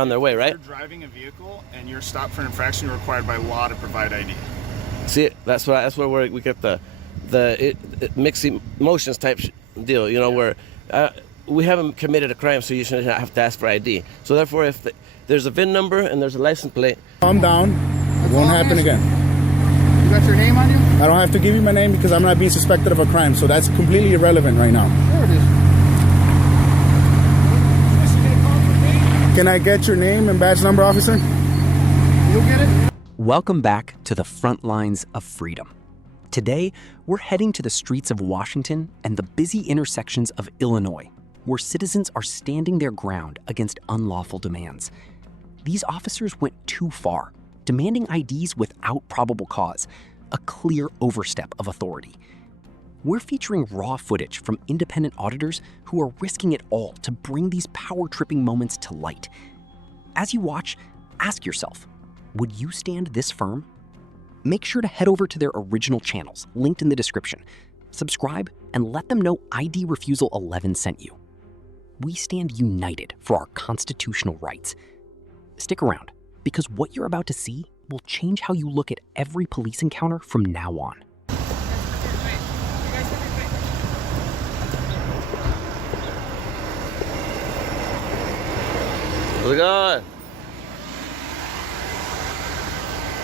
on their way, right? If you're driving a vehicle and you're stopped for an infraction, you're required by law to provide ID. See, that's where we get the mixed emotions type deal, you know, where we haven't committed a crime, so you shouldn't have to ask for ID. So therefore, if there's a VIN number and there's a license plate, calm down. It won't happen again. You got your name on you? I don't have to give you my name because I'm not being suspected of a crime, so that's completely irrelevant right now. There it is. Can I get your name and badge number, officer? You'll get it. Welcome back to the front lines of freedom. Today, we're heading to the streets of Washington and the busy intersections of Illinois, where citizens are standing their ground against unlawful demands. These officers went too far, demanding IDs without probable cause, a clear overstep of authority. We're featuring raw footage from independent auditors who are risking it all to bring these power-tripping moments to light. As you watch, ask yourself, would you stand this firm? Make sure to head over to their original channels, linked in the description. Subscribe and let them know ID Refusal 11 sent you. We stand united for our constitutional rights. Stick around, because what you're about to see will change how you look at every police encounter from now on. how's it going?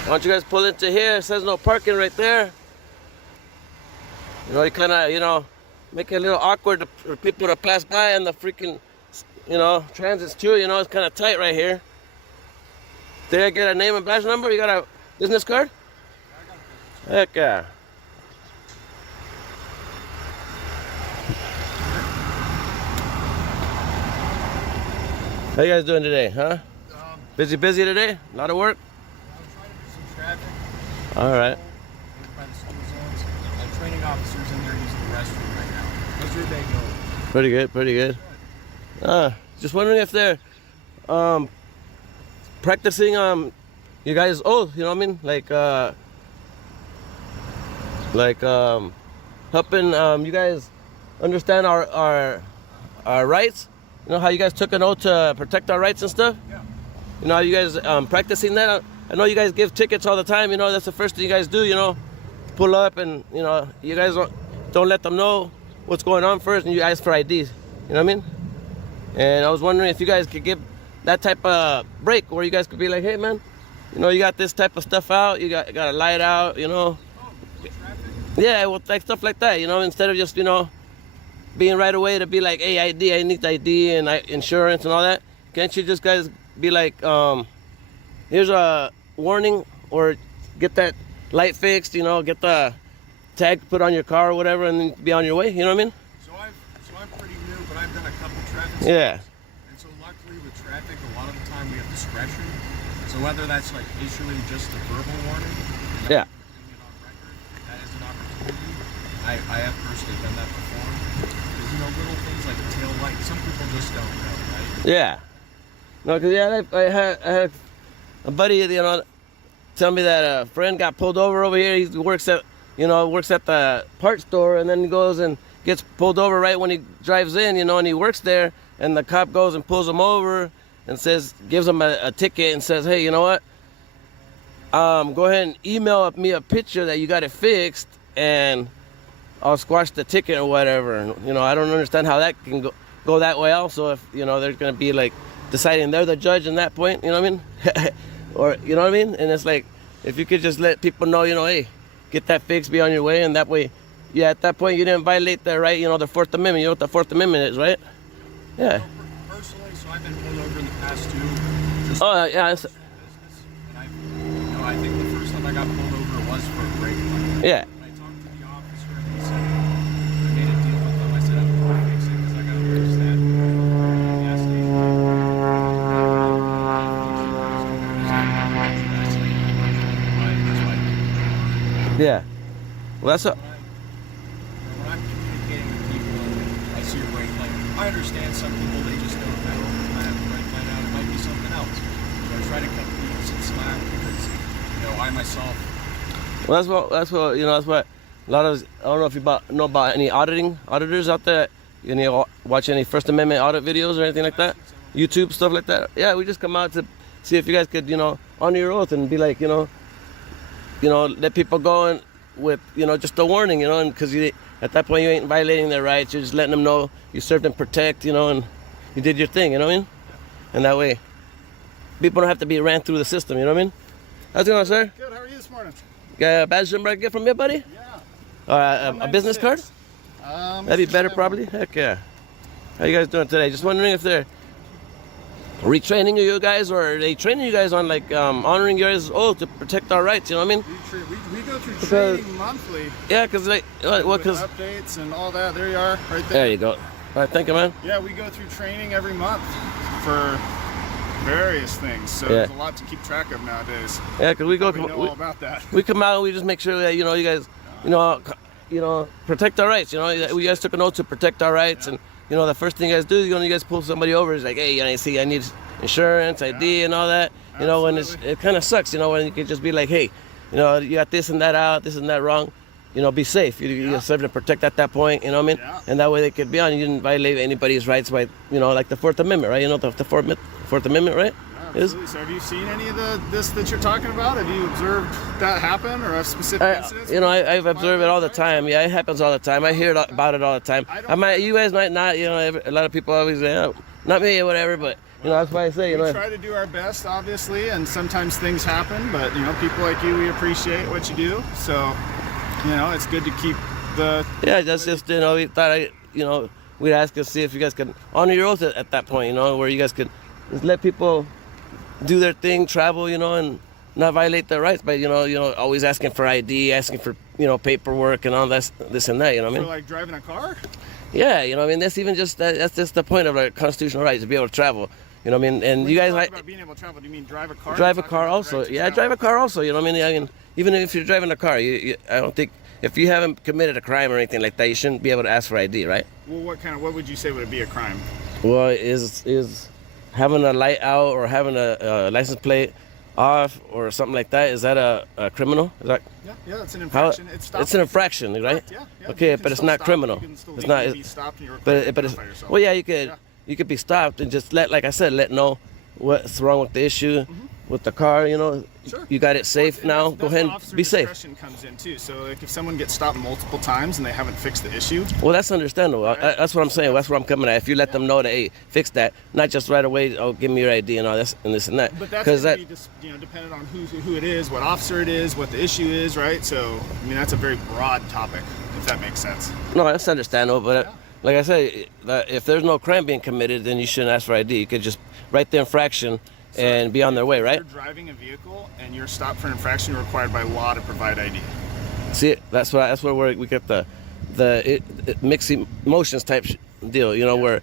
Why don't you guys pull into here? It says no parking right there. You know, you kind of, you know, make it a little awkward for people to pass by and the freaking, you know, transits too. You know, it's kind of tight right here. Did I get a name and badge number? You got a business card? Heck yeah. How you guys doing today, huh? Busy today? A lot of work? I'm trying to do some traffic. All right. By the school zones. Training officers in there using the restroom right now. How's your day going? Pretty good. Just wondering if they're practicing you guys oath, you know what I mean? Like helping you guys understand our rights. You know how you guys took an oath to protect our rights and stuff? Yeah. You know how you guys practicing that? I know you guys give tickets all the time, you know, that's the first thing you guys do, you know. Pull up and, you know, you guys don't let them know what's going on first and you ask for IDs, you know what I mean? And I was wondering if you guys could give that type of break where you guys could be like, hey man, you know, you got this type of stuff out, you got a light out, you know. Yeah, well, like stuff like that, you know, instead of just, you know, being right away to be like, hey, I need ID and insurance and all that. Can't you just guys be like, here's a warning, or get that light fixed, you know, get the tag put on your car or whatever, and then be on your way, you know what I mean? So I'm pretty new, but I've done a couple traffic stops. Yeah. And so luckily with traffic, a lot of the time we have discretion. So whether that's like issuing just a verbal warning, Yeah. putting it on record, that is an opportunity. I have personally done that before. Because, you know, little things like a tail light, some people just don't know, right? Yeah. No, because yeah, I had a buddy, you know, tell me that a friend got pulled over here. He works at the parts store, and then he goes and gets pulled over right when he drives in, you know, and he works there, and the cop goes and pulls him over and gives him a ticket and says, hey, you know what? Go ahead and email me a picture that you got it fixed, and I'll squash the ticket or whatever. And, you know, I don't understand how that can go that way also, if, you know, they're going to be like deciding they're the judge in that point, you know what I mean? Or, you know what I mean? And it's like, if you could just let people know, you know, hey, get that fixed, be on your way, and that way, yeah, at that point you didn't violate the right, you know, the Fourth Amendment. You know what the Fourth Amendment is, right? Yeah. Personally, so I've been pulled over in the past too. Just Yeah. business. And I think the first time I got pulled over was for a brake light. Yeah. When I talked to the officer, and he said, I made a deal with them. I said, I'm going to fix it because I got to fix that. Gas station. Yeah. Well, that's a... When I'm communicating with people and I see a brake light, I understand some people, they just don't know. I have a brake light out, it might be something else. So I try to cut people some slack because, you know, I myself... Well, that's what, you know, that's what a lot of, I don't know if you know about any auditors out there. You watch any First Amendment audit videos or anything like that? YouTube, stuff like that. Yeah, we just come out to see if you guys could, honor your oath and be like, let people go in with, just a warning, and because at that point you ain't violating their rights. You're just letting them know you served and protect, and you did your thing, you know what I mean? And that way, people don't have to be ran through the system, you know what I mean? How's it going, sir? Good. How are you this morning? Got a badge number I can get from you, buddy? Yeah. A business card? That'd be better, probably. Heck yeah. How you guys doing today? Just wondering if they're retraining you guys, or are they training you guys on like honoring your oath to protect our rights? You know what I mean? We go through Because- training monthly. Yeah, because like, well, With because updates and all that. There you are, right there. there you go. All right, thank you, man. Yeah, we go through training every month for various things. So Yeah. there's a lot to keep track of nowadays. Yeah, because we go, We know all about that. we come out and we just make sure that you guys, protect our rights. We guys took an oath to protect our rights, and the first thing you guys do, you guys pull somebody over, is like, hey, I need insurance, ID, and all that. When it kind of sucks, when you can just be like, hey, you got this and that out, this and that wrong. Be safe. You serve to protect at that point. You know what I mean? Yeah. And that way they could be on. You didn't violate anybody's rights by, like the Fourth Amendment, right? The Fourth Amendment, right? Absolutely. So have you seen any of this that you're talking about? Have you observed that happen, or a specific incidents? I've observed it all the time. Yeah, it happens all the time. I hear about it all the time. You guys might not. A lot of people always say, oh, not me or whatever. But that's why I say, We try to do our best, obviously, and sometimes things happen. But people like you, we appreciate what you do. So it's good to keep the. Yeah, that's just we thought we'd ask and see if you guys could honor your oath at that point. Where you guys could just let people do their thing, travel, and not violate their rights by always asking for ID, asking for paperwork and all this and that. You know what I mean? For like driving a car. Yeah, that's even just that's just the point of our constitutional right, to be able to travel. You know what I mean? And When you guys talk like about being able to travel, do you mean drive a car? drive a You're talking car about also. right to Yeah, travel. drive a car also. You know what I mean? Even if you're driving a car, I don't think if you haven't committed a crime or anything like that, you shouldn't be able to ask for ID, right? Well, what would you say would be a crime? Well, is having a light out or having a license plate off or something like that, is that a criminal? Is that Yeah, it's an how? infraction. It's an infraction, right? Yeah. Okay, You can but it's still not stop. criminal. You can still It's not. legally be stopped and you're required to But it's identify yourself. well, yeah, you could be stopped and just let know what's wrong with the issue with the car. Sure. You got it safe And now. that's Go ahead where and officer be safe. discretion comes in too. So like if someone gets stopped multiple times and they haven't fixed the issue, Well, that's understandable. That's what I'm saying. That's where I'm coming at. If you let them know that, hey, fix that, not just right away. Oh, give me your ID and all this and this and that. but that's Because going to be just dependent on who it is, what officer it is, what the issue is, right? So that's a very broad topic, if that makes sense. no, that's understandable. But like I say, if there's no crime being committed, then you shouldn't ask for ID. You could just write the infraction and be on their way, right? If you're driving a vehicle and you're stopped for an infraction, you're required by law to provide ID. See, that's where we get the mixed emotions type deal. Where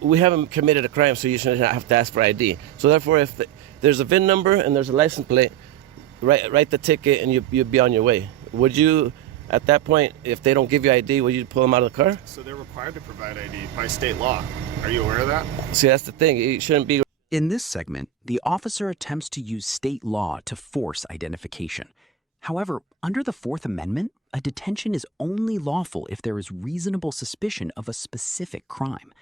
we haven't committed a crime, so you shouldn't have to ask for ID. So therefore, if there's a VIN number and there's a license plate, write the ticket and you'd be on your way. Would you, at that point, if they don't give you ID, would you pull them out of the car? So they're required to provide ID by state law. Are you aware of that? See, that's the thing. It shouldn't be. In this segment, the officer attempts to use state law to force identification. However, under the Fourth Amendment, a detention is only lawful if there is reasonable suspicion of a specific crime.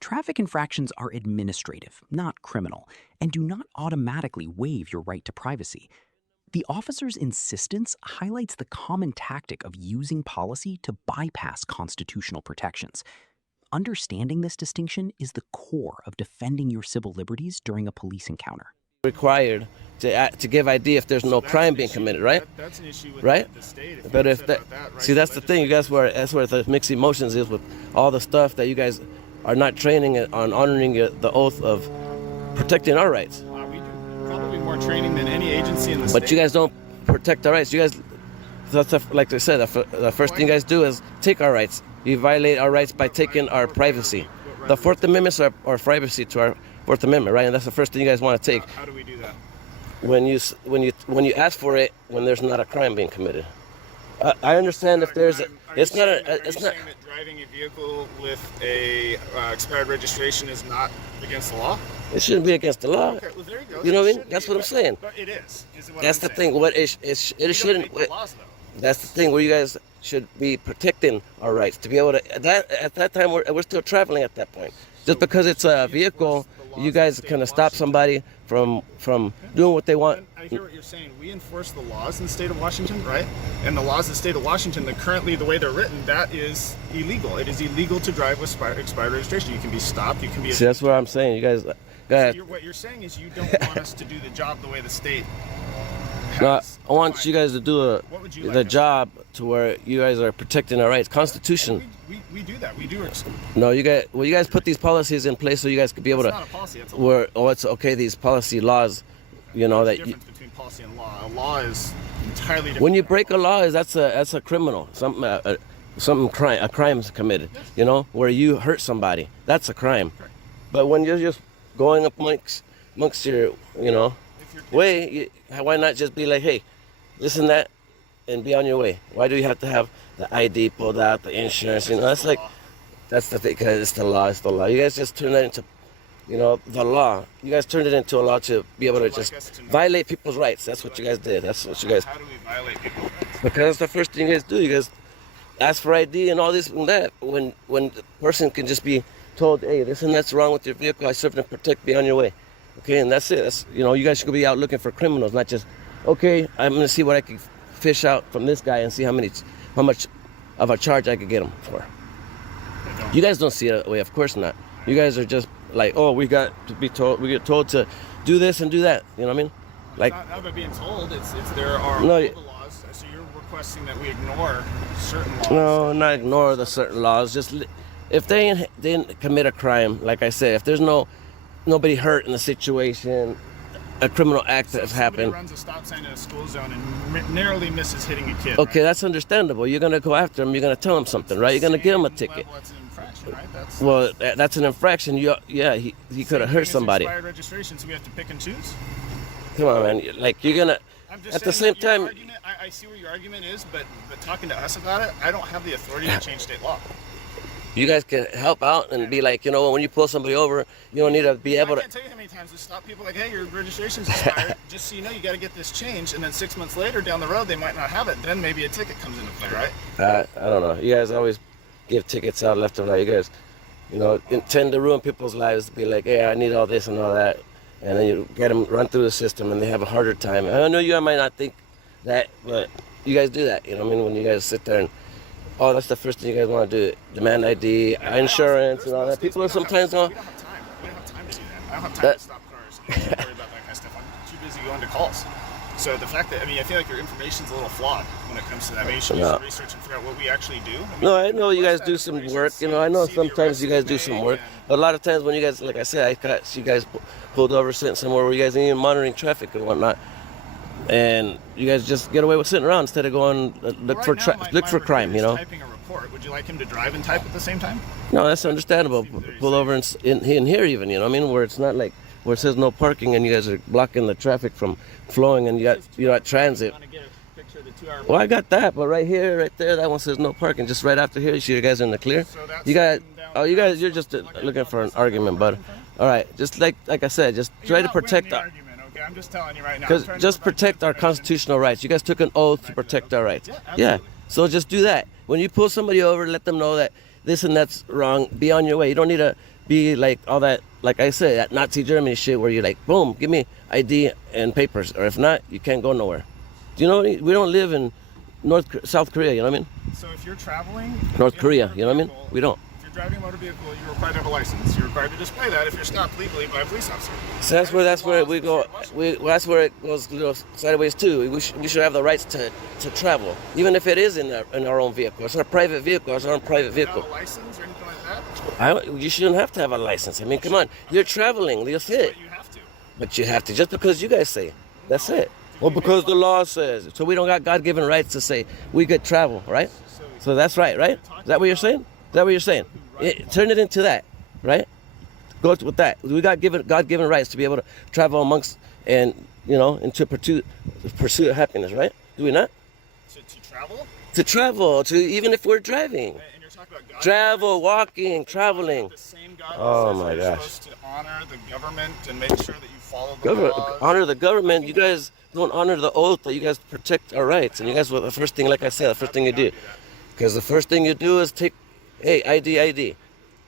Traffic infractions are administrative, not criminal, and do not automatically waive your right to privacy. The officer's insistence highlights the common tactic of using policy to bypass constitutional protections. Understanding this distinction is the core of defending your civil liberties during a police encounter. Required to give ID if there's no crime being committed, right? That's an issue with Right? the state. If But you're if upset that, about that, right, see, that's the thing. That's where the mixed emotions is with all the stuff that you guys are not training on honoring the oath of protecting our rights. We do probably more training than any agency in the state. But you guys don't protect our rights. You guys, like I said, the first thing you guys do is take our rights. You violate our rights by taking our privacy. The Fourth Amendment is our privacy to our Fourth Amendment, right? And that's the first thing you guys want to take How do we do that? when you ask for it when there's not a crime being committed. I understand if there's it's not. Are you saying that driving a vehicle with a expired registration is not against the law? It shouldn't be against the law. Okay, well there you go. You know what I It mean? should That's be, what I'm but- saying. But it is what That's I'm the saying. thing. What it We don't shouldn't. make the laws, though. That's the thing where you guys should be protecting our rights to be able to. At that time we're still traveling at that point. Just because it's a vehicle you guys kind of stop somebody from doing what they want. And I hear what you're saying. We enforce the laws in the state of Washington, right? And the laws in the state of Washington, currently the way they're written, that is illegal. It is illegal to drive with expired registration. You can be stopped. You can be. See, that's what I'm saying. You guys, guys. So what you're saying is you don't want us to do the job the way the state. No, has I want defined. you guys to do What would you like the us to job to where you guys are protecting our rights. Constitution. We do that. We do. No, you guys put these policies in place so you guys could be able It's to. not a policy. It's a law. Where it's okay. These policy laws, you know There's that a you, difference between policy and law. A law is entirely different. when you break a law, that's a criminal. Something crime. A crime is committed. You know, where you hurt somebody, that's a crime. But when you're just going up amongst your, way, why not just be like, hey, listen that, and be on your way? Why do you have to have the ID pulled out, the insurance? That's like, that's the thing, because it's the law. It's the law. You guys just turn that into, the law. You guys turned it into a law to be able to just violate people's rights. That's what you guys did. That's what you guys. How do we violate people's rights? Because that's the first thing you guys do. You guys ask for ID and all this and that. When the person can just be told, hey, this and that's wrong with your vehicle. I serve and protect. Be on your way. Okay, and that's it. That's, you guys should be out looking for criminals, not just, okay, I'm gonna see what I can fish out from this guy and see how much of a charge I could get him for. You guys don't see it that way, of course not. You guys are just like, oh, we get told to do this and do that. You know what I mean? Like, It's not about being told. It's there are No, all the laws. So you're requesting that we ignore certain laws. no, not ignore the certain laws. Just if they didn't commit a crime, like I said, if there's nobody hurt in the situation, a criminal act has Somebody happened. runs a stop sign in a school zone and narrowly misses hitting a kid. Okay, right? that's understandable. You're gonna go after him. You're gonna tell him something, right? You're gonna give him a Same ticket. level, it's an infraction, right? Well, that's an infraction. He could have hurt somebody. Expired registration, so we have to pick and choose. Come on, man. Like, you're gonna. I'm just At the saying same that your time, argument, I see where your argument is, but talking to us about it, I don't have the authority to change state law. you guys can help out and be like, when you pull somebody over, you don't need to be able I to. can't tell you how many times we stop people like, hey, your registration's expired. Just so you know, you got to get this changed, and then 6 months later down the road they might not have it. Then maybe a ticket comes into play, right? I don't know. You guys always give tickets out left and right. You guys, intend to ruin people's lives. Be like, hey, I need all this and all that, and then you get them run through the system, and they have a harder time. I know you might not think that, but you guys do that. When you guys sit there and, oh, that's the first thing you guys want to do: demand ID, insurance, and all that. People are sometimes going. We don't have time. We don't have time to do that. I don't have time to stop cars and worry about that kind of stuff. I'm too busy going to calls. So the fact that, I feel like your information's a little flawed when it comes to that. Maybe you should do some research and figure out what we actually do. No, I know you guys do some work. I know sometimes you guys do some work. But a lot of times when you guys, like I said, I got you guys pulled over sitting somewhere where you guys ain't even monitoring traffic and whatnot. And you guys just get away with sitting around instead of going look for crime, Typing a report. Would you like him to drive and type at the same time? No, that's understandable. Pull over in here even, where it's not like where it says no parking and you guys are blocking the traffic from flowing and you're at transit. Well, I got that, but right here, right there, that one says no parking. Just right after here, you see you guys are in the clear. You're just looking for an argument, bud. All right, just like I said, just try to protect. I'm just telling you right now. Because just protect our constitutional rights. You guys took an oath to protect our rights. Yeah. So just do that. When you pull somebody over, let them know that this and that's wrong. Be on your way. You don't need to be like all that, like I said, that Nazi Germany shit where you're like, boom, give me ID and papers. Or if not, you can't go nowhere. Do you know, we don't live in South Korea, you know what I mean? So if you're traveling... North Korea, you know what I mean? We don't. Driving a motor vehicle, you're required to have a license. You're required to display that if you're stopped legally by a police officer. So that's where we go. That's where it goes sideways too. We should have the rights to travel, even if it is in our own vehicle. It's our private vehicle. It's our own private vehicle. Without a license or anything like that? You shouldn't have to have a license. I mean, come on, you're traveling. That's it. But you have to. But you have to, just because you guys say. That's it. Well, because the law says. So we don't got God-given rights to say we could travel, right? So that's right, right? Is that what you're saying? Is that what you're saying? Turn it into that, right? Go with that. We got God-given rights to be able to travel amongst and and to pursue happiness, right? Do we not? To travel? To travel, even if we're driving. And you're talking about God. Travel, walking, traveling. The same God Oh that says my you're gosh. supposed to honor the government and make sure that you follow the laws. Honor the government. You guys don't honor the oath that you guys protect our rights. And you guys, the first thing, like I said, the first thing you do. Because the first thing you do is take, hey, ID.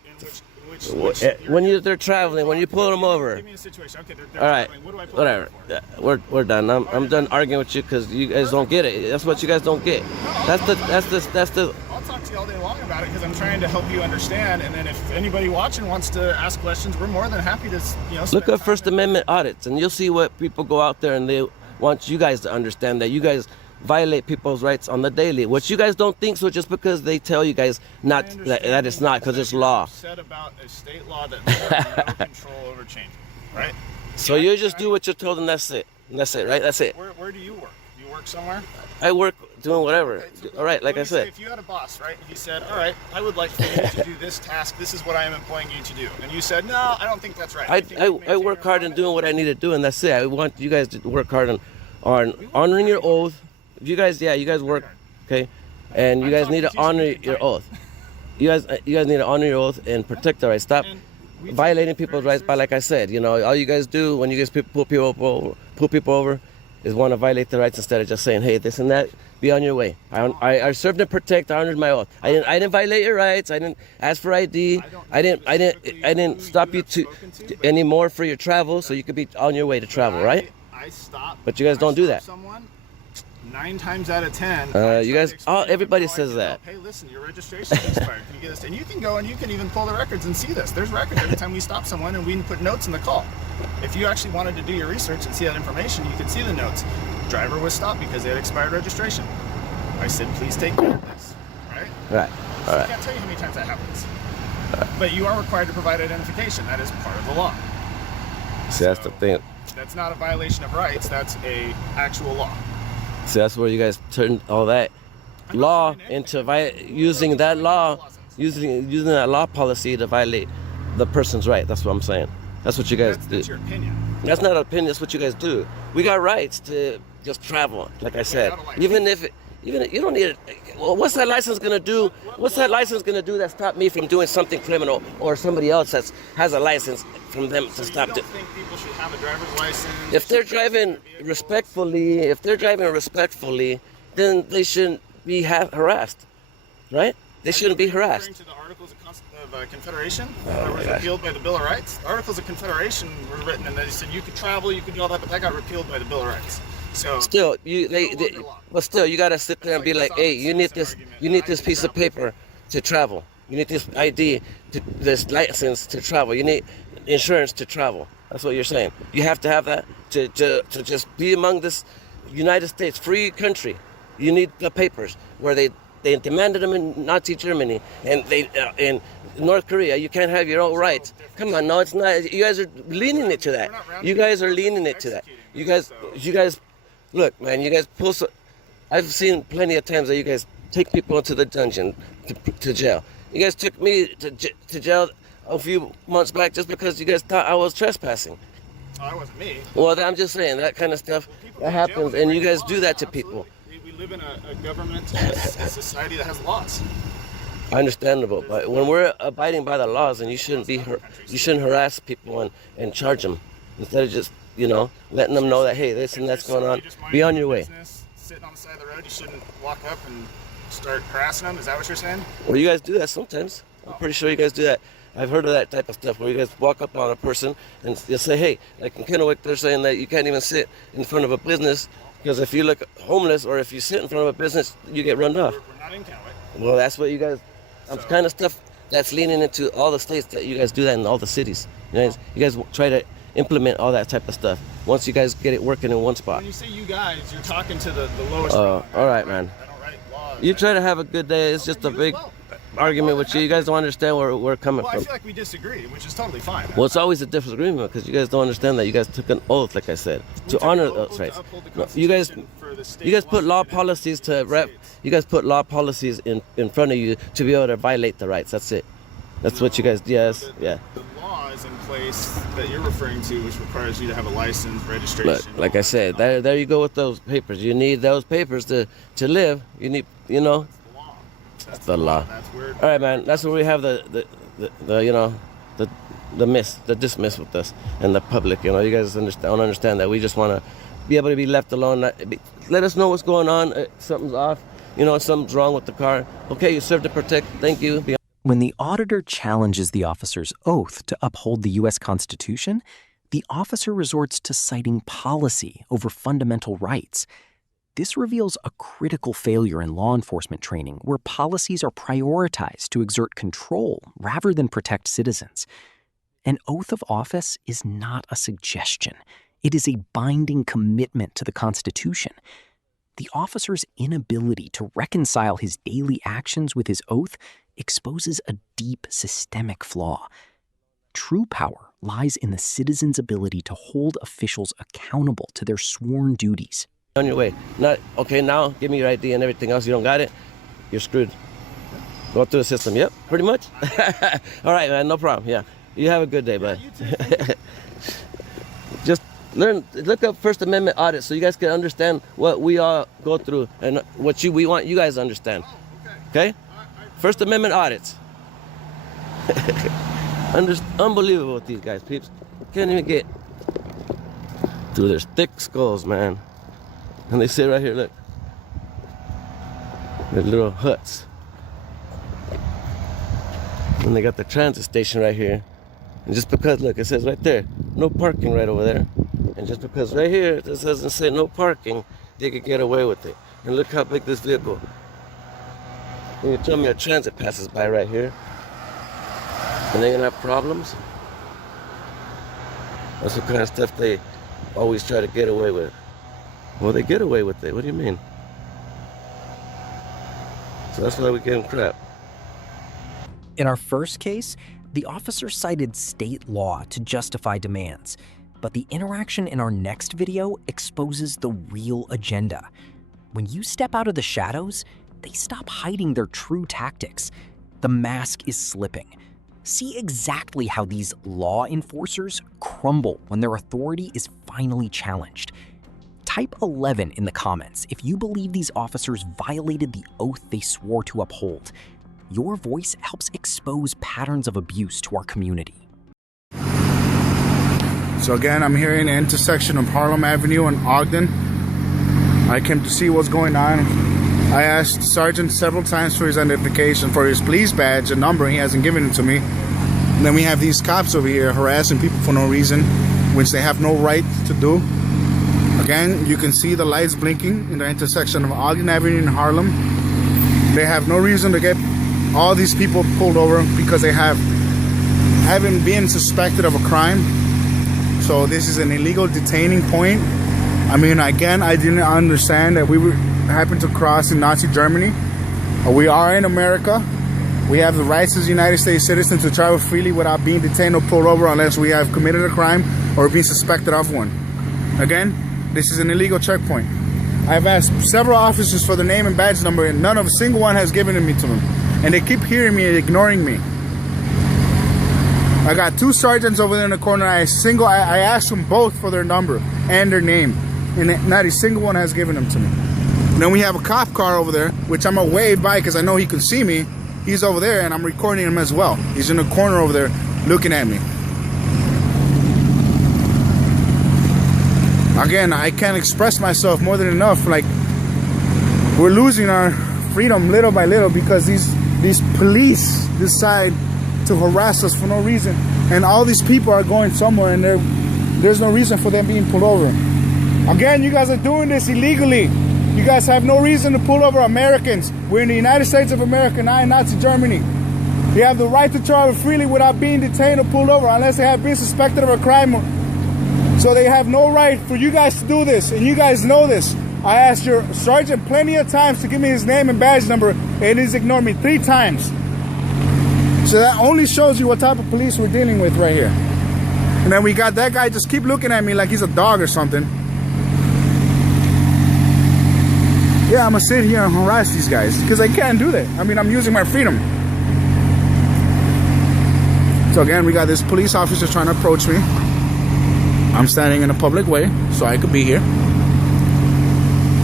In When they're traveling, when you pull them over. Give me a situation. Okay, they're All right, traveling. What do I pull whatever. them over for? We're done. I'm done arguing with you because you guys don't get it. That's what you guys don't get. That's the. I'll talk to you all day long about it because I'm trying to help you understand. And then if anybody watching wants to ask questions, we're more than happy to, Look up First Amendment audits, and you'll see what people go out there and they want you guys to understand that you guys violate people's rights on the daily. What you guys don't think so just because they tell you guys not that it's not because it's law. Said about a state law that they have no control over changing, right? So you just do what you're told, and that's it. And that's it, right? That's it. Where do you work? You work somewhere? I work doing whatever. Okay, so All right, like I let me say, said. if you had a boss, right, he said, all right, I would like for you to do this task. This is what I am employing you to do. And you said, no, I don't think that's right. I work hard in doing what I need to do, and that's it. I want you guys to work hard on honoring your oath. You guys work, okay, and you guys need to honor your oath. You guys need to honor your oath and protect the rights. Stop violating people's rights by, like I said, all you guys do when you guys pull people over is want to violate the rights instead of just saying, hey, this and that. Be on your way. I served and protect. I honored my oath. I didn't violate your rights. I didn't ask for ID. I didn't stop you anymore for your travel, so you could be on your way to travel, right? I stopped. But you guys don't do that. Someone 9 times out of 10. You guys, everybody says that. Hey, listen, your registration is expired. Can you get this? And you can go and you can even pull the records and see this. There's records every time we stop someone, and we can put notes in the call. If you actually wanted to do your research and see that information, you can see the notes. Driver was stopped because they had expired registration. I said, please take care of this. Right? Right. So All I right. can't tell you how many times that happens. But you are required to provide identification. That is part of the law. See, that's the thing. That's not a violation of rights. That's a actual law. See, that's where you guys turned all that law into using that law policy to violate the person's right. That's what I'm saying. That's what you guys do. That's your opinion. That's not an opinion. That's what you guys do. We got rights to just travel, like I said. Even if you don't need it. Well, what's that license gonna do? What's that license gonna do that stop me from doing something criminal, or somebody else that has a license from them to stop it? You don't think people should have a driver's license? If they're driving respectfully, then they shouldn't be harassed, right? They shouldn't be harassed. Referring to the Articles of Confederation that was repealed by the Bill of Rights. The Articles of Confederation were written, and they said you could travel, you could do all that, but that got repealed by the Bill of Rights. So still, you gotta sit there and be like, hey, you need this piece of paper to travel. You need this ID, this license to travel. You need insurance to travel. That's what you're saying. You have to have that to just be among this United States free country. You need the papers where they demanded them in Nazi Germany and in North Korea. You can't have your own rights. Come on, no, it's not. You guys are leaning it to that. You guys are leaning it to that. You guys, look, man. You guys pull. I've seen plenty of times that you guys take people into the dungeon to jail. You guys took me to jail a few months back just because you guys thought I was trespassing. Oh, that wasn't me. Well, I'm just saying that kind of stuff that happens, and you guys do that to people. We live in a government, a society that has laws. Understandable, but when we're abiding by the laws, and you shouldn't harass people and charge them instead of just letting them know that, hey, this and that's going on. Be on your way. Sitting on the side of the road, you shouldn't walk up and start harassing them. Is that what you're saying? Well, you guys do that sometimes. I'm pretty sure you guys do that. I've heard of that type of stuff where you guys walk up on a person and you'll say, hey, like in Kennewick, they're saying that you can't even sit in front of a business because if you look homeless or if you sit in front of a business, you get run off. We're not in Kennewick. Well, that's what you guys, that's kind of stuff that's leaning into all the states that you guys do that in all the cities. You guys try to implement all that type of stuff once you guys get it working in one spot. When you say you guys, you're talking to the lowest. All right, man. I don't write laws. You try to have a good day. It's just a big argument with you. You guys don't understand where we're coming Well, I from. feel like we disagree, which is totally fine. Well, it's always a disagreement because you guys don't understand that you guys took an oath, like I said, to honor those rights. No, you guys put law policies You guys put law policies in front of you to be able to violate the rights. That's it. That's what you guys. Yes, yeah. The law is in place that you're referring to, which requires you to have a license, registration. Look, like I said, there you go with those papers. You need those papers to live. You need, That's the law. That's where. All right, man. That's where we have the dismiss with us and the public. You guys don't understand that. We just want to be able to be left alone. Let us know what's going on. Something's off. Something's wrong with the car. Okay, you served to protect. Thank you. When the auditor challenges the officer's oath to uphold the U.S. Constitution, the officer resorts to citing policy over fundamental rights. This reveals a critical failure in law enforcement training where policies are prioritized to exert control rather than protect citizens. An oath of office is not a suggestion. It is a binding commitment to the Constitution. The officer's inability to reconcile his daily actions with his oath exposes a deep systemic flaw. True power lies in the citizen's ability to hold officials accountable to their sworn duties. On your way. Not, okay, now give me your ID and everything else. You don't got it, you're screwed. Go through the system. Yep, pretty much. All right, man, no problem. Yeah. You have a good day, bud. Just look up First Amendment audit so you guys can understand what we all go through and what we want you guys to understand. Okay? First Amendment audits. Unbelievable with these guys, peeps. Can't even get through their thick skulls, man. And they sit right here, look. Their little huts. And they got the transit station right here. And just because, look, it says right there, no parking right over there. And just because right here, this doesn't say no parking, they could get away with it. And look how big this vehicle. And you tell me a transit passes by right here. And they're gonna have problems? That's the kind of stuff they always try to get away with. Well, they get away with it. What do you mean? So that's why we get them crap. In our first case, the officer cited state law to justify demands, but the interaction in our next video exposes the real agenda. When you step out of the shadows, they stop hiding their true tactics. The mask is slipping. See exactly how these law enforcers crumble when their authority is finally challenged. Type 11 in the comments if you believe these officers violated the oath they swore to uphold. Your voice helps expose patterns of abuse to our community. So again, I'm here in the intersection of Harlem Avenue and Ogden. I came to see what's going on. I asked the sergeant several times for his identification, for his police badge and number. He hasn't given it to me. And then we have these cops over here harassing people for no reason, which they have no right to do. Again, you can see the lights blinking in the intersection of Ogden Avenue in Harlem. They have no reason to get all these people pulled over because they haven't been suspected of a crime. So this is an illegal detaining point. I mean, again, I didn't understand that we happened to cross in Nazi Germany. We are in America. We have the rights as United States citizens to travel freely without being detained or pulled over unless we have committed a crime or being suspected of one. Again, this is an illegal checkpoint. I've asked several officers for the name and badge number and none of a single one has given it me to them. And they keep hearing me and ignoring me. I got two sergeants over there in the corner. I asked them both for their number and their name. And not a single one has given them to me. And then we have a cop car over there, which I'm gonna wave by because I know he can see me. He's over there and I'm recording him as well. He's in the corner over there looking at me. Again, I can't express myself more than enough. Like, we're losing our freedom little by little because these police decide to harass us for no reason. And all these people are going somewhere and there's no reason for them being pulled over. Again, you guys are doing this illegally. You guys have no reason to pull over Americans. We're in the United States of America, not in Nazi Germany. You have the right to travel freely without being detained or pulled over unless they have been suspected of a crime. So they have no right for you guys to do this, and you guys know this. I asked your sergeant plenty of times to give me his name and badge number, and he's ignored me 3 times. So that only shows you what type of police we're dealing with right here. And then we got that guy just keep looking at me like he's a dog or something. Yeah, I'm gonna sit here and harass these guys because I can't do that. I mean, I'm using my freedom. So again, we got this police officer trying to approach me. I'm standing in a public way, so I could be here.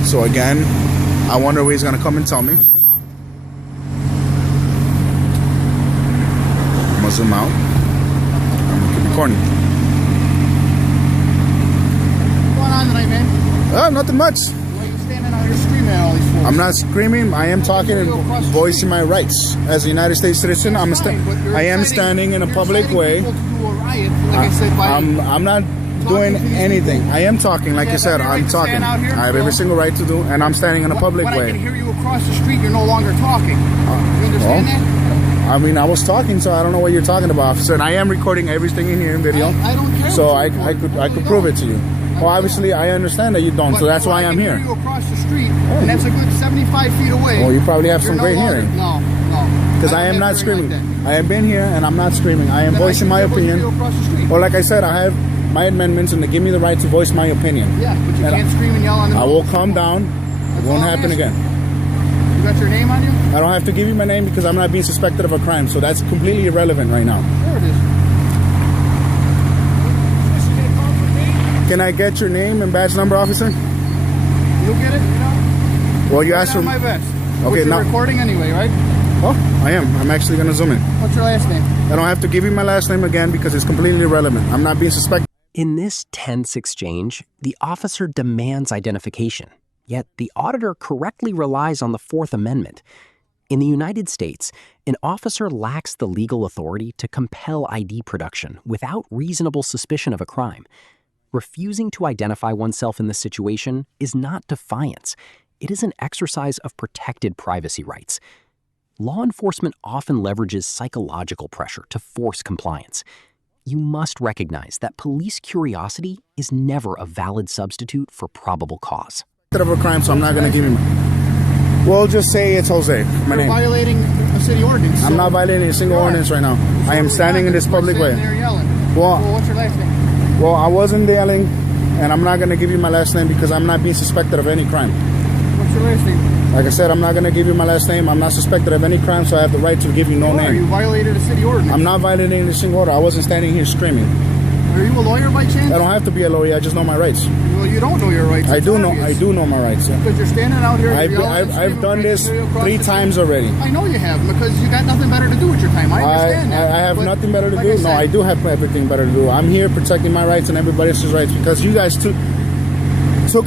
So again, I wonder where he's gonna come and tell me. I'm gonna zoom out. I'm gonna keep recording. What's going on tonight, man? Oh, nothing much. Why are you standing out here screaming screaming at all these folks? I'm not screaming. I am talking and voicing my rights as a United States citizen. I am standing in a public way. I'm not doing anything. I am talking, like I said. I'm talking. I have every single right to do, and I'm standing in a public way. When I can hear you across the street, you're no longer talking. You understand that? I mean, I was talking, so I don't know what you're talking about, officer. And I am recording everything in here in video. I don't care. So I could prove it to you. Well, obviously, I understand that you don't, so that's why I'm here. I can hear you across the street, and that's a good 75 feet away. Well, you probably have some great hearing. No. Because I am not screaming. I have been here, and I'm not screaming. I am voicing my opinion. Well, like I said, I have my amendments, and they give me the right to voice my opinion. Yeah, but you can't scream and yell on the I will calm down. It won't happen again. You got your name on you? I don't have to give you my name because I'm not being suspected of a crime, so that's completely irrelevant right now. There it is. Can I get your name and badge number, officer? You'll get it? Well, you asked for my vest. Okay, you're now recording anyway, right? Oh, I am. I'm actually going to zoom in. What's your last name? I don't have to give you my last name again because it's completely irrelevant. I'm not being suspected. In this tense exchange, the officer demands identification, yet the auditor correctly relies on the Fourth Amendment. In the United States, an officer lacks the legal authority to compel ID production without reasonable suspicion of a crime. Refusing to identify oneself in this situation is not defiance. It is an exercise of protected privacy rights. Law enforcement often leverages psychological pressure to force compliance. You must recognize that police curiosity is never a valid substitute for probable cause. Of a crime, so I'm not going to give you my... Well, just say it's Jose. My name. You're violating a city ordinance. I'm not violating a single ordinance right now. I am standing in this public way. There yelling. Well, what's your last name? Well, I wasn't yelling, and I'm not going to give you my last name because I'm not being suspected of any crime. What's your last name? Like I said, I'm not going to give you my last name. I'm not suspected of any crime, so I have the right to give you no name. You violated a city ordinance. I'm not violating a single order. I wasn't standing here screaming. Are you a lawyer by chance? I don't have to be a lawyer. I just know my rights. Well, you don't know your rights. I do know my rights. Yeah. Because you're standing out here. I've done this 3 times already. I know you have, because you got nothing better to do with your time. I understand that. I have nothing better to like do. No, I do have everything better to do. I'm here protecting my rights and everybody else's rights because you guys took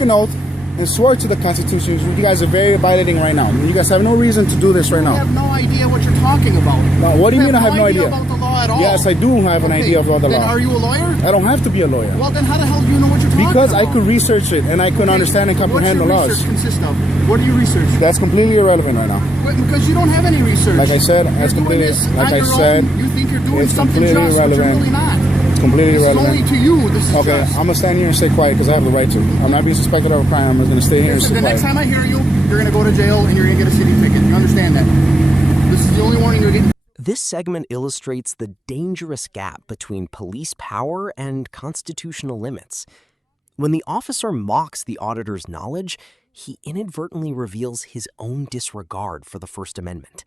an oath and swore to the Constitution. You guys are very violating right now. You guys have no reason to do this right now. I have no idea what you're talking about. No, what do you mean I have no idea? About the law at all? Yes, I do have an idea about the law. Then are you a lawyer? I don't have to be a lawyer. Well, then how the hell do you know what you're talking about? Because I could research it and I could understand and comprehend the laws. What's your research consist of? What do you research? That's completely irrelevant right now. Because you don't have any research. Like I said, that's completely. Like I said, you think you're doing it's something completely just, irrelevant. but you're really not. It's completely irrelevant. Only to you, this is okay, just. I'm gonna stand here and stay quiet because I have the right to. I'm not being suspected of a crime. I'm just gonna stay here and stay The quiet. next time I hear you, you're gonna go to jail and you're gonna get a city ticket. You understand that? This is the only warning you're getting. This segment illustrates the dangerous gap between police power and constitutional limits. When the officer mocks the auditor's knowledge, he inadvertently reveals his own disregard for the First Amendment.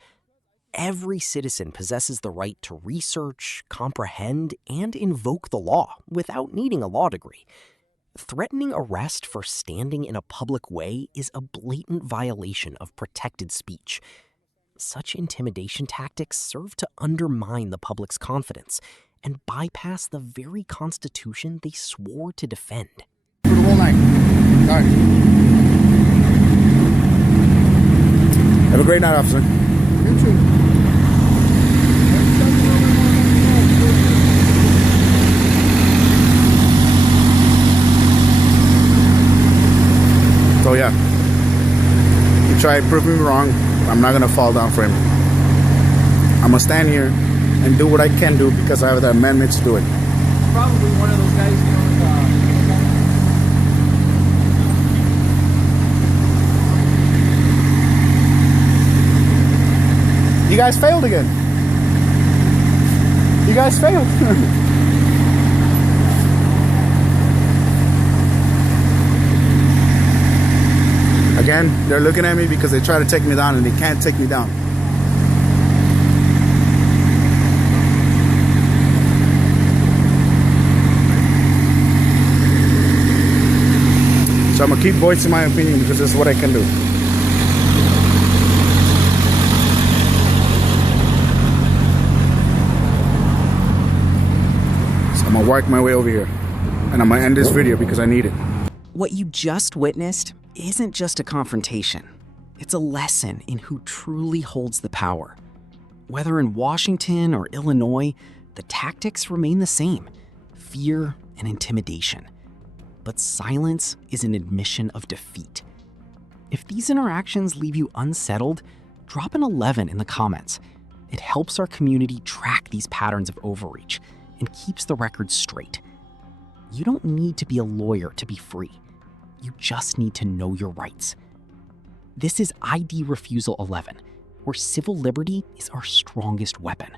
Every citizen possesses the right to research, comprehend, and invoke the law without needing a law degree. Threatening arrest for standing in a public way is a blatant violation of protected speech. Such intimidation tactics serve to undermine the public's confidence and bypass the very Constitution they swore to defend. For the whole night. All right. Have a great night, officer. You too. So yeah, you try to prove me wrong. I'm not gonna fall down for him. I'm gonna stand here and do what I can do because I have the amendment to do it. Probably one of those guys, You guys failed again. You guys failed. Again, they're looking at me because they try to take me down and they can't take me down. So I'm gonna keep voicing my opinion because this is what I can do. So I'm gonna work my way over here and I'm gonna end this video because I need it. What you just witnessed isn't just a confrontation. It's a lesson in who truly holds the power. Whether in Washington or Illinois, the tactics remain the same: fear and intimidation. But silence is an admission of defeat. If these interactions leave you unsettled, drop an 11 in the comments. It helps our community track these patterns of overreach and keeps the record straight. You don't need to be a lawyer to be free. You just need to know your rights. This is ID Refusal 11, where civil liberty is our strongest weapon.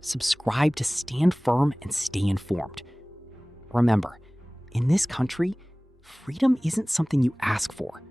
Subscribe to stand firm and stay informed. Remember, in this country, freedom isn't something you ask for.